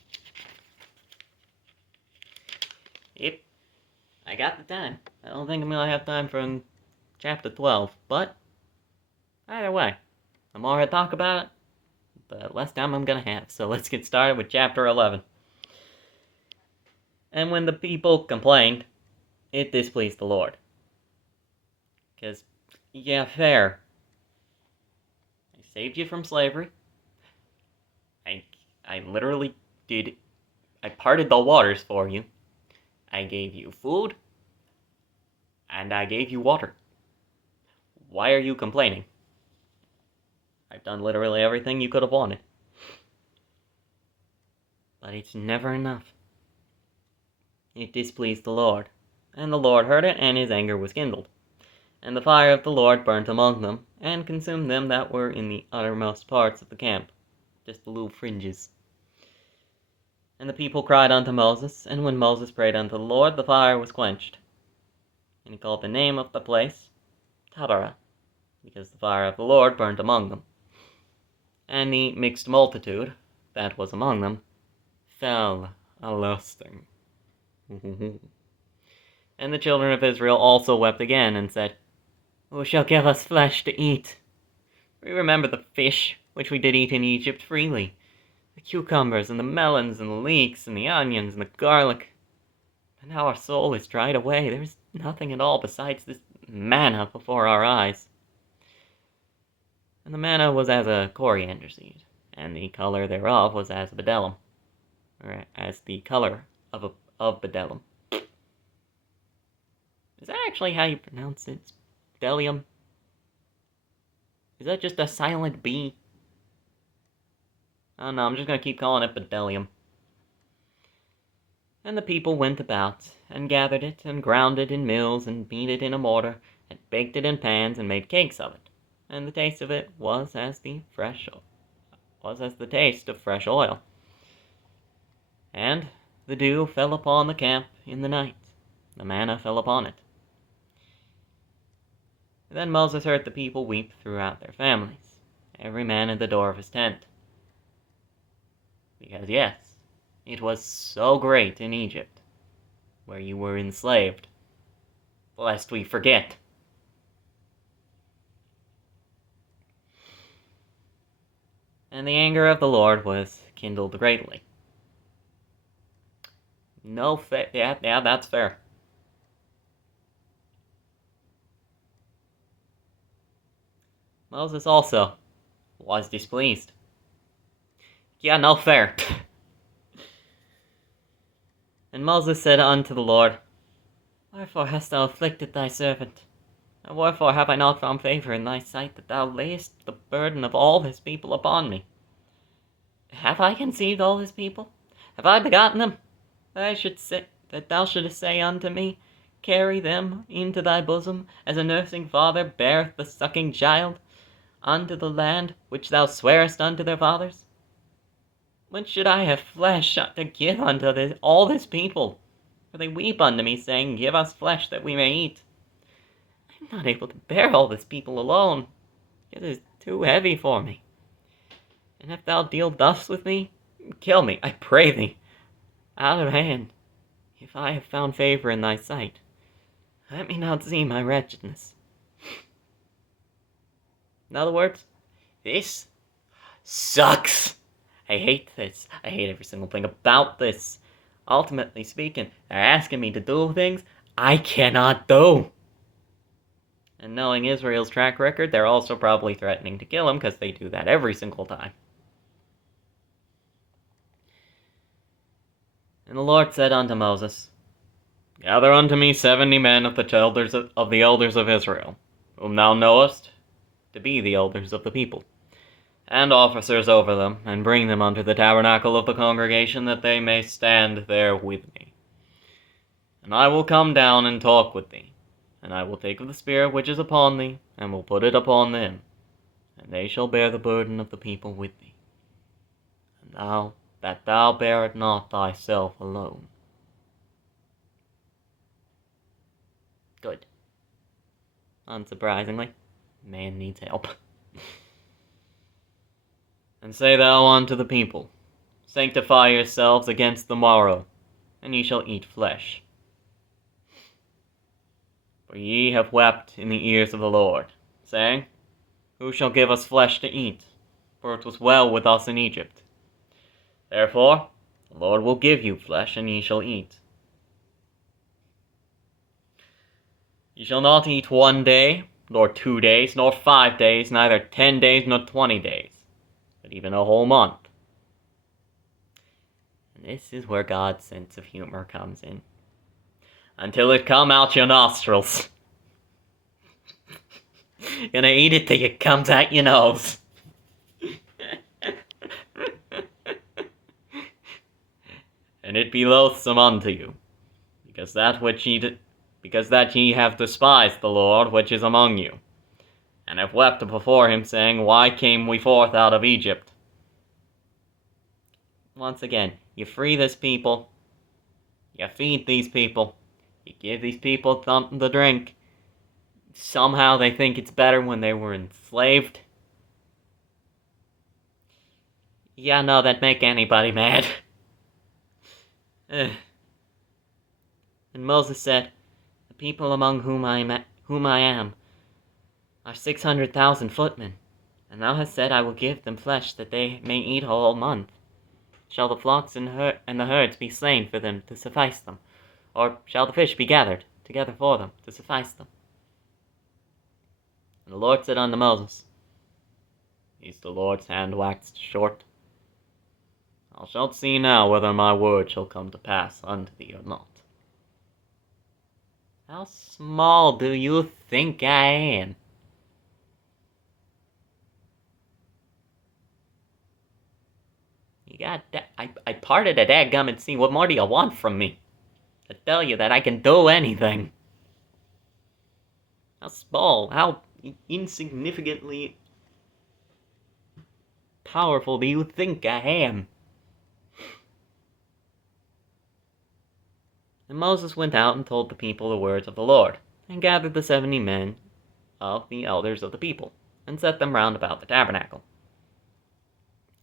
Yep, I got the time. I don't think I'm going to have time for chapter 12, but either way, the more I talk about it, the less time I'm going to have. So let's get started with chapter 11. And when the people complained, it displeased the Lord. Because Yeah, fair. I saved you from slavery. I literally did. I parted the waters for you. I gave you food. And I gave you water. Why are you complaining? I've done literally everything you could have wanted. But it's never enough. It displeased the Lord. And the Lord heard it, and his anger was kindled. And the fire of the Lord burnt among them, and consumed them that were in the uttermost parts of the camp, just the little fringes. And the people cried unto Moses, and when Moses prayed unto the Lord, the fire was quenched. And he called the name of the place Taberah, because the fire of the Lord burnt among them. And the mixed multitude that was among them fell a-lusting. And the children of Israel also wept again, and said, Who shall give us flesh to eat? We remember the fish which we did eat in Egypt freely, the cucumbers, and the melons, and the leeks, and the onions, and the garlic. And now our soul is dried away. There is nothing at all besides this manna before our eyes. And the manna was as a coriander seed, and the color thereof was as a bdellium, or as the color of bdellium. Is that actually how you pronounce it? Bdellium? Is that just a silent B? Oh no, I'm just gonna keep calling it bdellium. And the people went about, and gathered it, and ground it in mills, and beat it in a mortar, and baked it in pans, and made cakes of it. And the taste of it was as the taste of fresh oil. And the dew fell upon the camp in the night, the manna fell upon it. And then Moses heard the people weep throughout their families, every man at the door of his tent. Because yes, it was so great in Egypt, where you were enslaved, lest we forget. And the anger of the Lord was kindled greatly. Yeah, that's fair. Moses also was displeased. Yeah, no fair. And Moses said unto the Lord, Wherefore hast thou afflicted thy servant? And wherefore have I not found favor in thy sight, that thou layest the burden of all this people upon me? Have I conceived all this people? Have I begotten them? That thou shouldest say unto me, Carry them into thy bosom, as a nursing father beareth the sucking child, unto the land which thou swarest unto their fathers? When should I have flesh to give unto all this people? For they weep unto me, saying, Give us flesh that we may eat. I am not able to bear all this people alone. It is too heavy for me. And if thou deal thus with me, kill me, I pray thee, out of hand, if I have found favor in thy sight. Let me not see my wretchedness. In other words, this sucks. I hate this. I hate every single thing about this. Ultimately speaking, they're asking me to do things I cannot do. And knowing Israel's track record, they're also probably threatening to kill him, because they do that every single time. And the Lord said unto Moses, Gather unto me 70 men of the elders of Israel, whom thou knowest to be the elders of the people, and officers over them, and bring them unto the tabernacle of the congregation, that they may stand there with me. And I will come down and talk with thee, and I will take of the Spirit which is upon thee, and will put it upon them, and they shall bear the burden of the people with thee. And thou bear it not thyself alone. Good. Unsurprisingly, man needs help. And say thou unto the people, Sanctify yourselves against the morrow, and ye shall eat flesh. For ye have wept in the ears of the Lord, saying, Who shall give us flesh to eat? For it was well with us in Egypt. Therefore the Lord will give you flesh, and ye shall eat. Ye shall not eat one day, nor 2 days, nor 5 days, neither 10 days, nor 20 days, but even a whole month. And this is where God's sense of humor comes in. Until it come out your nostrils. You're gonna eat it till it comes out your nose. And it be loathsome unto you, because that ye have despised the Lord which is among you, and have wept before him, saying, Why came we forth out of Egypt? Once again, you free this people, you feed these people, you give these people something to drink. Somehow they think it's better when they were enslaved. Yeah, no, that'd make anybody mad. And Moses said, The people among whom I am are 600,000 footmen, and thou hast said, I will give them flesh that they may eat a whole month. Shall the flocks and the herds be slain for them to suffice them? Or shall the fish be gathered together for them to suffice them? And the Lord said unto Moses, Is the Lord's hand waxed short? Thou shalt see now whether my word shall come to pass unto thee or not. How small do you think I am? I parted a dadgummit sea. What more do you want from me? To tell you that I can do anything. How small, how insignificantly powerful do you think I am? And Moses went out and told the people the words of the Lord, and gathered the 70 men of the elders of the people, and set them round about the tabernacle.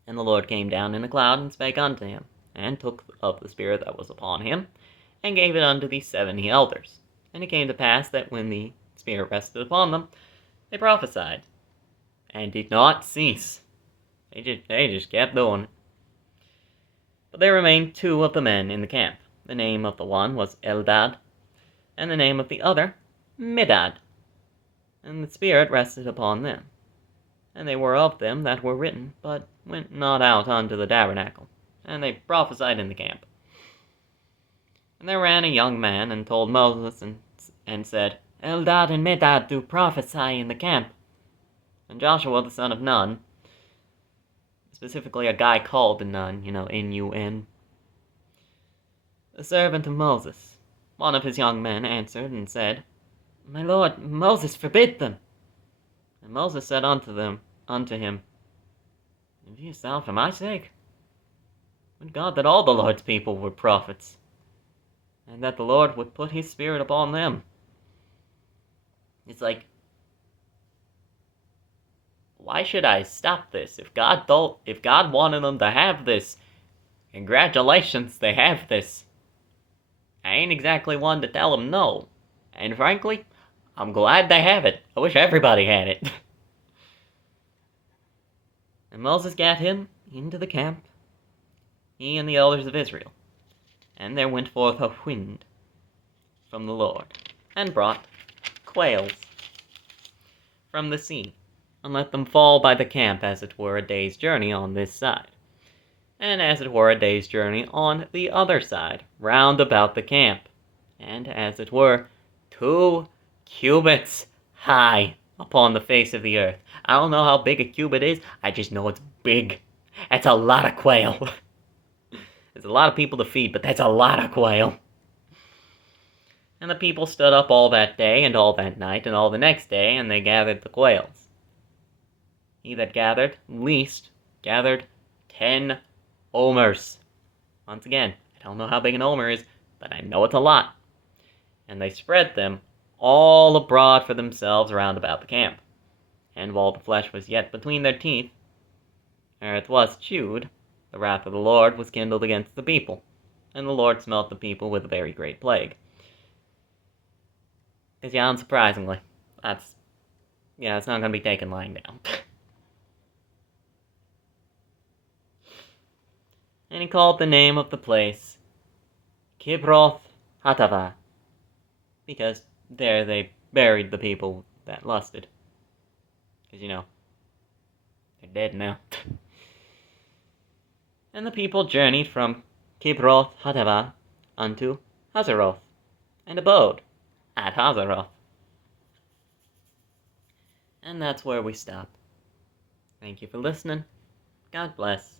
And the Lord came down in a cloud, and spake unto him, and took of the Spirit that was upon him, and gave it unto the 70 elders. And it came to pass that when the Spirit rested upon them, they prophesied, and did not cease. They just kept doing it. But there remained 2 of the men in the camp. The name of the one was Eldad, and the name of the other Medad. And the Spirit rested upon them. And they were of them that were written, but went not out unto the tabernacle. And they prophesied in the camp. And there ran a young man, and told Moses, and said, Eldad and Medad do prophesy in the camp. And Joshua the son of Nun, specifically a guy called Nun, N-U-N, the servant of Moses, one of his young men, answered and said, My lord, Moses forbid them. And Moses said unto him, Viewest thou for my sake? Would God that all the Lord's people were prophets, and that the Lord would put his Spirit upon them. It's like, why should I stop this? If God wanted them to have this, congratulations, they have this. I ain't exactly one to tell them no. And frankly, I'm glad they have it. I wish everybody had it. And Moses gat him into the camp, he and the elders of Israel. And there went forth a wind from the Lord, and brought quails from the sea, and let them fall by the camp, as it were a day's journey on this side, and as it were a day's journey on the other side, round about the camp, and as it were 2 cubits high upon the face of the earth. I don't know how big a cubit is, I just know it's big. That's a lot of quail. There's a lot of people to feed, but that's a lot of quail. And the people stood up all that day, and all that night, and all the next day, and they gathered the quails. He that gathered least gathered 10 omers. Once again, I don't know how big an omer is, but I know it's a lot. And they spread them all abroad for themselves round about the camp. And while the flesh was yet between their teeth, ere it was chewed, the wrath of the Lord was kindled against the people, and the Lord smote the people with a very great plague. Because, yeah, unsurprisingly, it's not going to be taken lying down. And he called the name of the place Kibroth Hatava, because there they buried the people that lusted. Because, they're dead now. And the people journeyed from Kibroth Hattaavah unto Hazeroth, and abode at Hazeroth. And that's where we stop. Thank you for listening. God bless.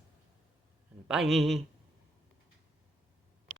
And bye.